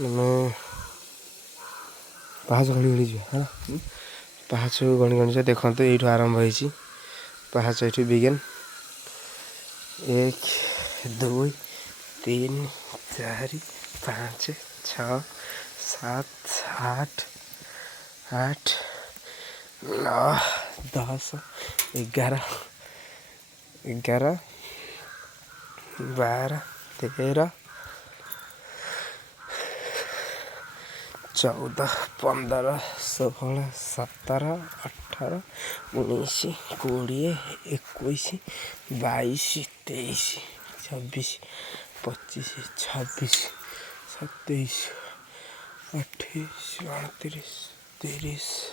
मैं पाहाच गणी गणी जा है पाहाच गणी गणी जा देखते तो ये आरंभ हो पाहाच ये बिगेन 1 2 3 4 5 6 7 8 8 9 10 11 11 12 13 14 15 16 17 18 19 20 21 22 23 24 25 26 27 28 29 30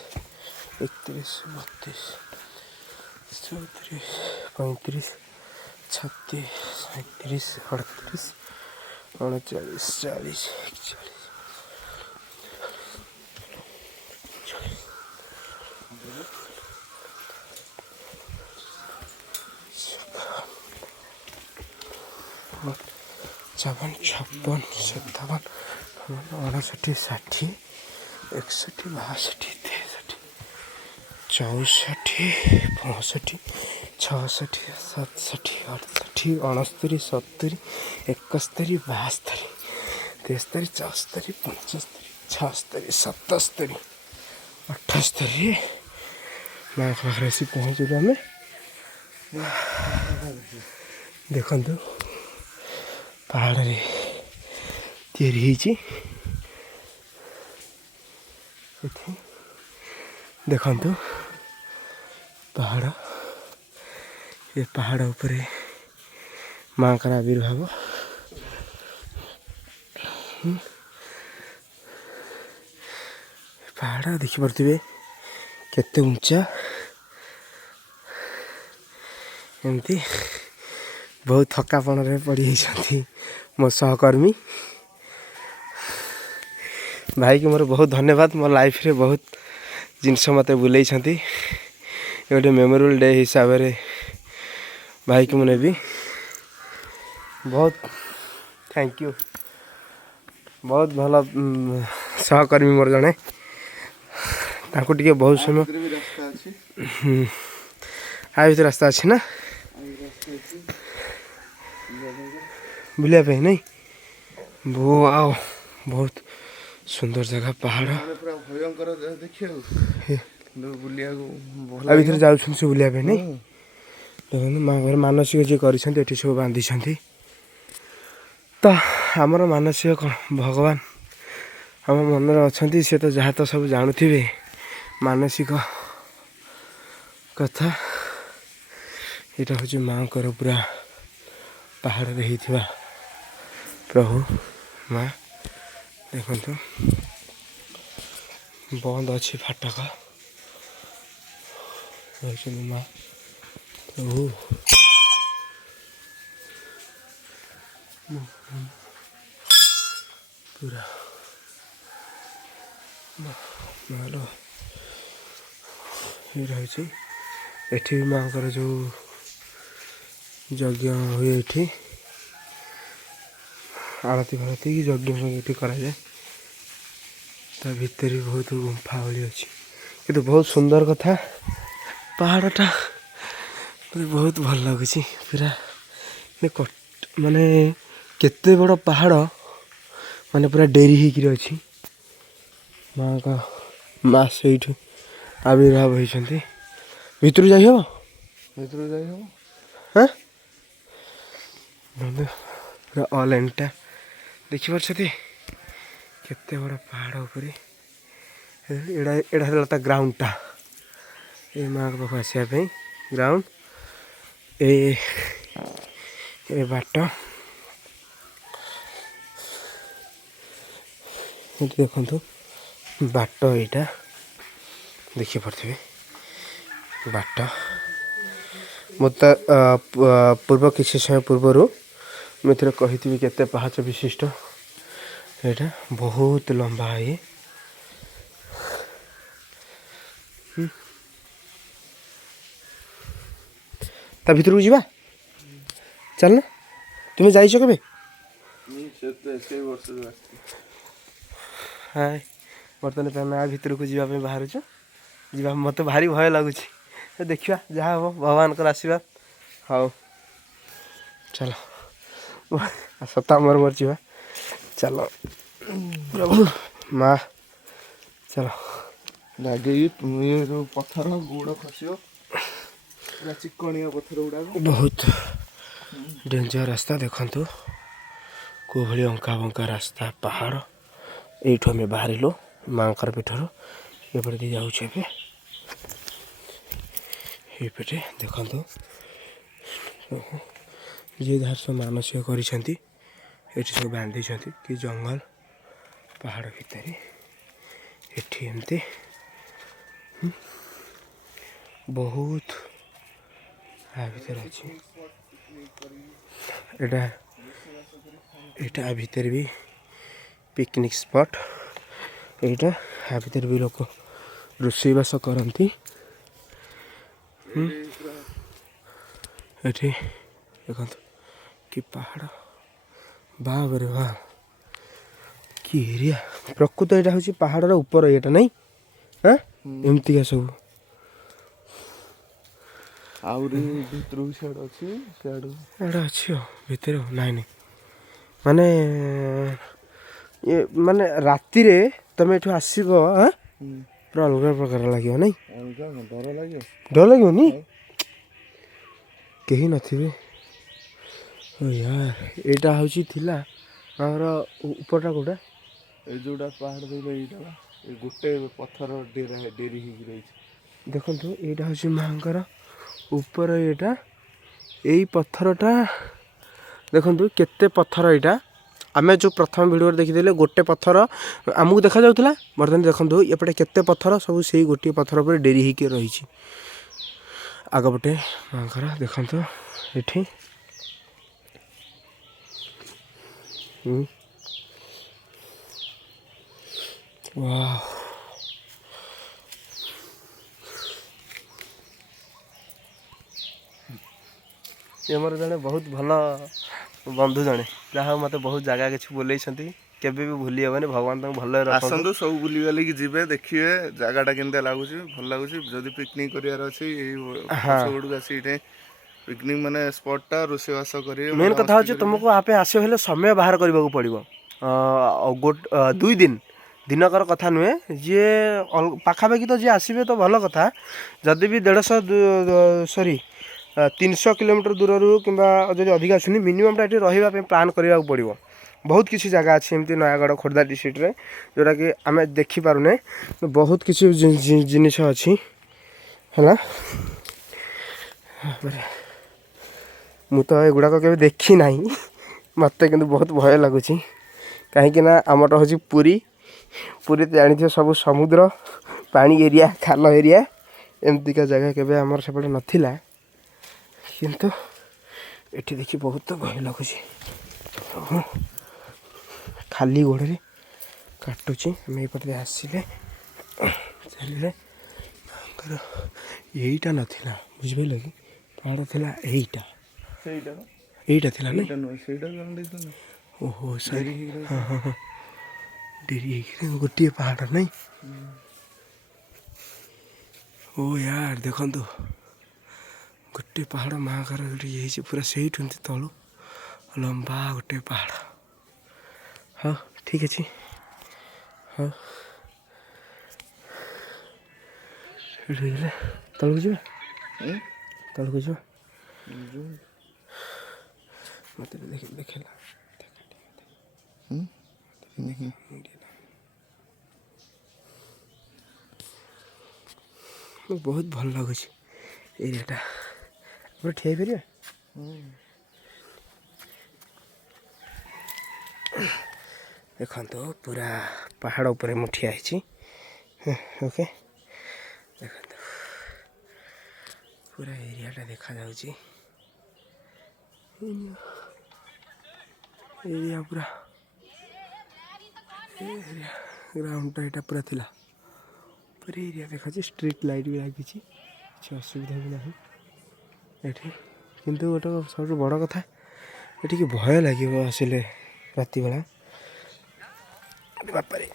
31 32 34 35 36 37 38 39 40 41 55 56 57 58 60 61 62 63 64 65 66 67 68 69 70 71 72 73 74 75 76 77 78 माँ पाखे आसी पहुँचलु आम देखु पहाड़ देखु पहाड़ ये पहाड़ उपरे माँ का आविर्भाव पहाड़ देखिपे केते उंचा एमती बहुत थकापन पड़ी मो सहकर्मी भाई की मोर बहुत धन्यवाद मो लाइफ रे बहुत जिनस मत बुले गोटे मेमोरेबल डे हिसाब से भाई की मुझे भी बहुत थैंक यू बहुत भल सहकर्मी मोर जड़े टे बहुत समय आ भर रास्ता अच्छी ना बुलाया नहीं वो आओ बहुत सुंदर जगह पहाड़ भयंकर देखिए भर जाऊँ से बुलाया नहीं देखो माँ घर मानसिक जी कर सब बांधी तो आमर मानसिक कौन भगवान आम मन अच्छा सी तो जहाँ तो सब जानूे मानसिक कथा यहाँ हूँ माँ को पूरा पहाड़ रे प्रभु माँ देखो बंद अच्छी फाटक माँ प्रभु पूरा मार ये रही एठी माँ को जो यज्ञ हुए ये आरती फारती कि यज्ञ ये कराए ता भीतर भी बहुत गुंफा भाई अच्छी कि बहुत सुंदर कथा पहाड़टा मतलब बहुत भल लगुच पूरा माने केते बड़ पहाड़ माने पूरा डेरी होकर अच्छी माँ का माँ से आविर्भाव होती भीतर जाई हम हाँ पूरा ऑल एंटा देखिपे केते बड़ पहाड़ उपरे एड़ा ग्राउंडटा ये माँ का पाख आसापी ग्राउंड ए बाट देखु बाट यहाँ देखिपे बाट मत पूर्व किसी समय पूर्वर मुझे कही केते पाहाच विशिष्ट यहाँ बहुत लंबा है ता भीतर जावा चल ना तुम्हें जाइछ के हाय बर्तमान पे आम भितर को जावाई बाहर जा मत भारी भय लगुच देखा जहाँ हम भगवान का आशीर्वाद हाँ चलो सता मर मर जा चलो प्रभु माँ चलो लगे ये जो पत्थर गोड़ खसो चिकनिया पत्थर गुड़ा बहुत डेंजर रास्ता देखु को भाई अंका बंका रास्ता पहाड़ यू आम बाहर माँ पीठर एपटे जाऊे ये देखु जी जहाँ सब मानसिक कर सब बांधी कि जंगल पहाड़ भितर एटी एमती बहुत आ भीतर अच्छी एटा भीतर भी पिकनिक स्पॉट एटा आ भीतर भी लोग रोषेईबास करती एठी देखो कि पहाड़ बाबरे वाह कि एरिया प्रकृत यहाँ हूँ पहाड़ ऊपर एटा नहीं हाँ एमती सब अच्छी भितर नाई माने ये माने राति रे तमे एठू आसीबो हाँ पूरा अलग प्रकार लगे नहीं डर लगे कहीं नथिबे ओ यार एटा हउची थिला हमर ऊपरटा कोटा ए जोड़ा पहाड़ देले एटा ए गुटे पत्थर डेरी ही रही देखंतु एटा हउची मांकर ऊपर एटा एई पत्थरटा देखंतु केते पत्थर एटा आमे जो प्रथम वीडियो देखिदेले गोटे पत्थर आमको देखा जाउतला बर्तमान देखंतु एपटे केते पत्थर सब सेही गोटे पत्थर पर डेरी ही के रही छी आगपटे मांकर देखंतु एठी वाह ये मोर जने बहुत भल बंधु जने जहाँ मत बहुत जगह किसी बुले केबे भी भूली हेनी भगवान तक भल आसतु सब बुली गली जिबे देखिए जगहटा केमते लागुच भल लागुच जदि पिकनिक करियार अछि एई पिकनिक माने स्पॉटटा रोषेईबास करिए मेन कथा होची तुमको आपे आसे हेले समय बाहर करबा को पड़िबो 2 दिन दिनकर कथा नुहे जी पाखापाखि तो जी आसबे तो भल कथा जदि भी 150 सॉरी 300 किलोमीटर दूर कि अधिक आसुनी मिनिमम ये रही प्लान करने को पड़ो बहुत किसी जगह अच्छी एमती नयागढ़ खोर्धा डिस्ट्रिक्ट रे जोटा कि आम देखिपारे बहुत किसी जिनिस अच्छी है मु तो एगुड़ाक के देखी ना मत कि बहुत भय लगुच कहीं आमर हूँ पुरी पुरी जानी सब समुद्र पानी एरिया खाल एरिया एमतीका जगह केबे आमर सेपटे नथिला किंतु एठी देखी बहुत भय लगुच खाली गोड़े काटुची आम ये आसिले चलिए यहीटा नाला बुझिपारे कि पहाड़ थिला यहीटा थिला नहीं ओहो सॉरी हाँ हाँ हाँ डेरी गोटे पहाड़ नहीं ओ यार देखो गोटे पहाड़ महाकार ये पूरा से तलू लंबा गोटे पहाड़ हाँ ठीक अच्छे हाँ तलू जा तलू जा मत देखेला बहुत भल लगुच एरियाटा पूरा ठिया पारे देखो तो पूरा पहाड़ ऊपर मुठिया ओके देखो पूरा एरियाटा देखा जाउची एरिया पूरा एरिया ग्राउंडटा यहाँ पूरा थिला पूरा एरिया देखा स्ट्रीट लाइट भी लगी किसी असुविधा भी ना ये किंतु गोटे सब बड़ कथा ये भय लगे आसिले राति बेला बापारे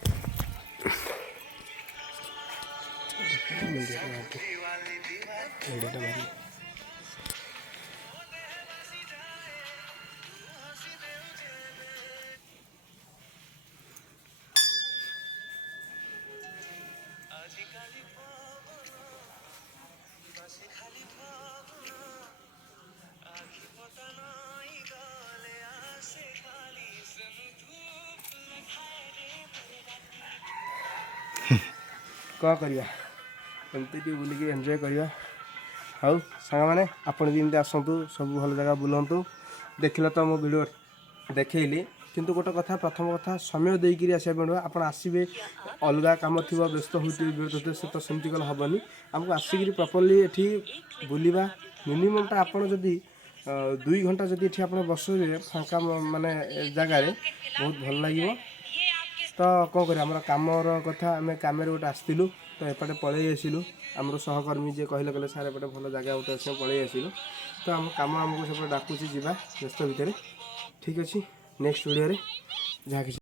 କ'ଣ କରିବା ଏମିତି ଟିକେ ବୁଲିକି ଏନ୍ଜୟ କରିବା। ହଉ ସାଙ୍ଗମାନେ ଆପଣ ବି ଏମିତି ଆସନ୍ତୁ, ସବୁ ଭଲ ଜାଗା ବୁଲନ୍ତୁ। ଦେଖିଲ ତ ମୋ ଭିଡ଼ିଓ ଦେଖେଇଲି, କିନ୍ତୁ ଗୋଟେ କଥା, ପ୍ରଥମ କଥା ସମୟ ଦେଇକିରି ଆସିବା ପଡ଼ିବ। ଆପଣ ଆସିବେ ଅଲଗା କାମ ଥିବ, ବ୍ୟସ୍ତ ହେଉଥିବେ, ସେ ତ ସେମିତି କଲେ ହେବନି। ଆମକୁ ଆସିକିରି ପ୍ରପର୍ଲି ଏଠି ବୁଲିବା। ମିନିମମ୍ଟା ଆପଣ ଯଦି 2 ଘଣ୍ଟା ଯଦି ଏଠି ଆପଣ ବସିବେ ଫାଙ୍କା ମାନେ ଜାଗାରେ, ବହୁତ ଭଲ ଲାଗିବ। ତ କ'ଣ କରିବା, ଆମର କାମର କଥା, ଆମେ କାମରେ ଗୋଟେ ଆସିଥିଲୁ ତ ଏପଟେ ପଳେଇ ଆସିଲୁ। ଆମର ସହକର୍ମୀ ଯିଏ କହିଲେ ସାର୍ ଏପଟେ ଭଲ ଜାଗା ଗୋଟେ ଅଛି, ପଳେଇ ଆସିଲୁ। ତ ଆମ କାମ ଆମକୁ ସେପଟେ ଡାକୁଛି ଯିବା ବ୍ୟସ୍ତ ଭିତରେ। ଠିକ୍ ଅଛି, ନେକ୍ସଟ ଭିଡ଼ିଓରେ ଯାହା କିଛି